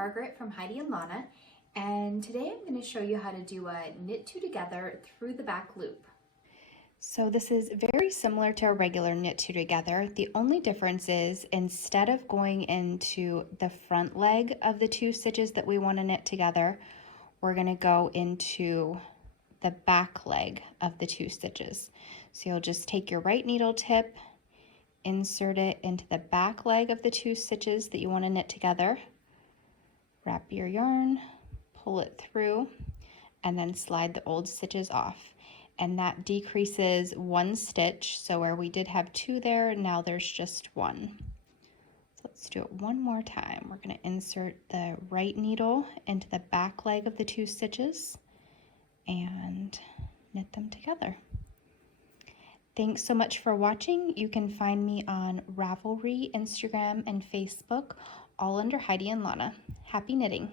Margaret from Heidi and Lana, and today I'm going to show you how to do a knit two together through the back loop. So this is very similar to a regular knit two together. The only difference is instead of going into the front leg of the two stitches that we want to knit together, we're going to go into the back leg of the two stitches. So you'll just take your right needle tip, insert it into the back leg of the two stitches that you want to knit together, wrap your yarn, pull it through, and then slide the old stitches off. And that decreases one stitch, so where we did have two there, now there's just one. So let's do it one more time. We're going to insert the right needle into the back leg of the two stitches and knit them together. Thanks so much for watching. You can find me on Ravelry, Instagram, and Facebook, all under Heidi and Lana. Happy knitting!